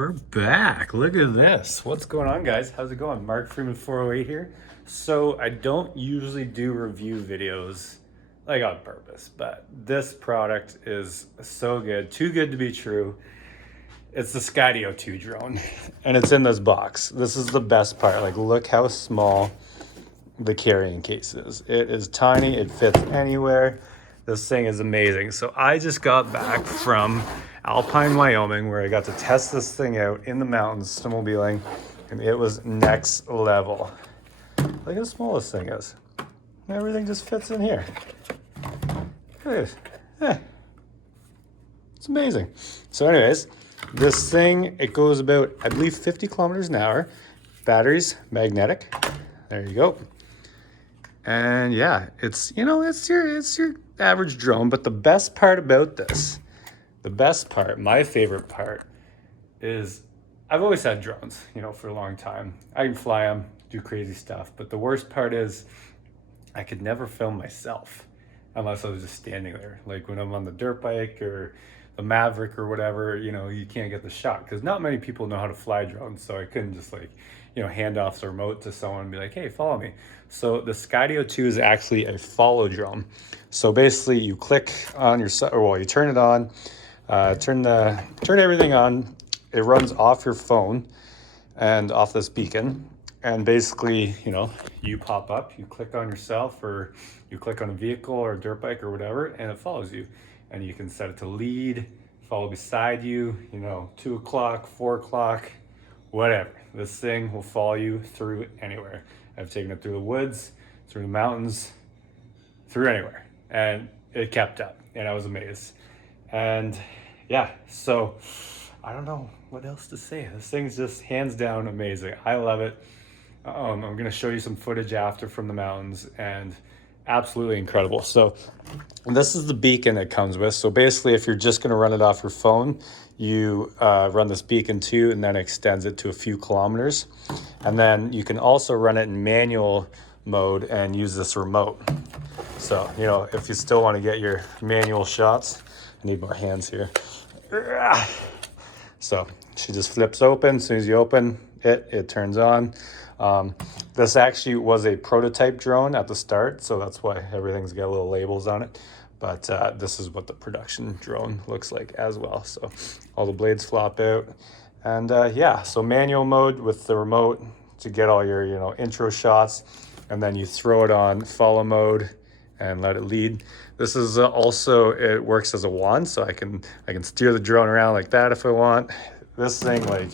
we're back. Look at this. What's going on, guys? How's it going? Mark Freeman 408 here. So I don't usually do review videos like on purpose, but this product is so good, too good to be true. It's the Skydio 2 drone, and it's in this box. This is the best part. Like, look how small the carrying case is. It is tiny. It fits anywhere. This thing is amazing. So I just got back from Alpine, Wyoming, where I got to test this thing out in the mountains, snowmobiling, and it was next level. Look how small this thing is. Everything just fits in here. Look at this. It's amazing. So anyways, this thing, it goes about, I believe, 50 kilometers an hour. Batteries, magnetic. There you go. And yeah, it's, you know, it's your average drone. But the best part about this, my favorite part, is I've always had drones, you know, for a long time. I can fly them, do crazy stuff. But the worst part is I could never film myself unless I was just standing there. Like when I'm on the dirt bike or the Maverick or whatever, you know, you can't get the shot because not many people know how to fly drones. So I couldn't just, like, you know, hand off the remote to someone and be like, hey, follow me. So the Skydio 2 is actually a follow drone. So basically you click on your, or well, you turn it on, turn everything on. It runs off your phone and off this beacon. And basically, you know, you pop up, you click on yourself, or you click on a vehicle or a dirt bike or whatever, and it follows you. And you can set it to lead, follow beside you, you know, 2 o'clock, 4 o'clock, whatever. This thing will follow you through anywhere. I've taken it through the woods, through the mountains, through anywhere. And it kept up, and I was amazed. And yeah, so I don't know what else to say. This thing's just hands down amazing. I love it. I'm gonna show you some footage after from the mountains, and absolutely incredible. So this is the beacon it comes with. So basically, if you're just gonna run it off your phone, you run this beacon too, and then extends it to a few kilometers. And then you can also run it in manual mode and use this remote. So, you know, if you still want to get your manual shots, I need more hands here. So she just flips open. As soon as you open it, it turns on. This actually was a prototype drone at the start, so that's why everything's got little labels on it. But this is what the production drone looks like as well. So all the blades flop out. And yeah, so manual mode with the remote to get all your, you know, intro shots. And then you throw it on follow mode and let it lead. This is also, it works as a wand, so I can steer the drone around like that if I want. This thing, like,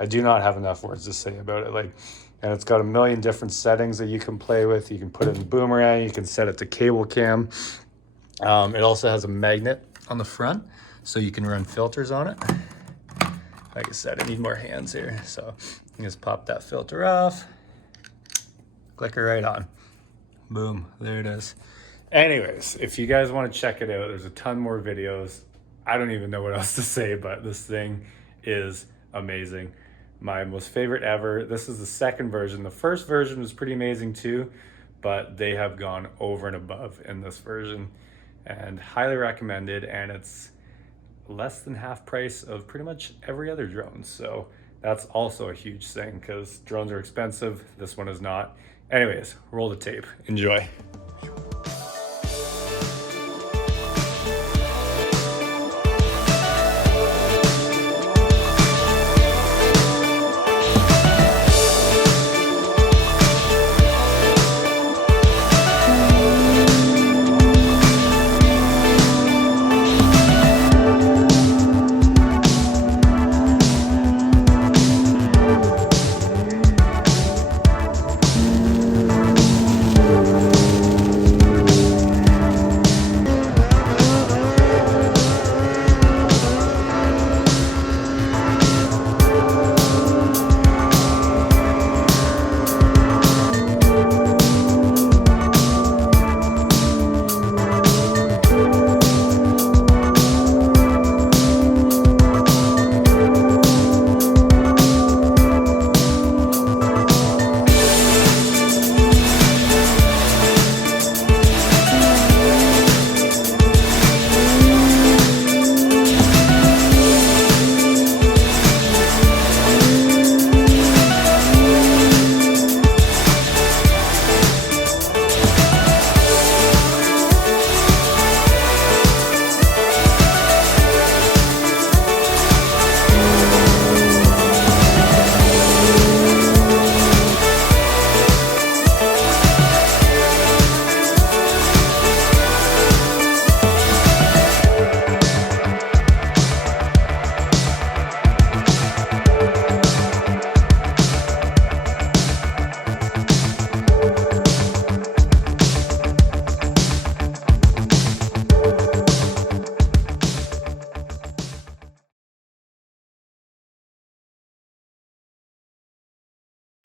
I do not have enough words to say about it. Like, and it's got a million different settings that you can play with. You can put it in boomerang, you can set it to cable cam. It also has a magnet on the front, so you can run filters on it. Like I said, I need more hands here. So you just pop that filter off, click it right on. Boom, there it is. Anyways, if you guys want to check it out, there's a ton more videos. I don't even know what else to say, but this thing is amazing. My most favorite ever. This is the second version. The first version was pretty amazing too, but they have gone over and above in this version, and highly recommended. And it's less than half price of pretty much every other drone. So that's also a huge thing because drones are expensive. This one is not. Anyways, roll the tape. Enjoy.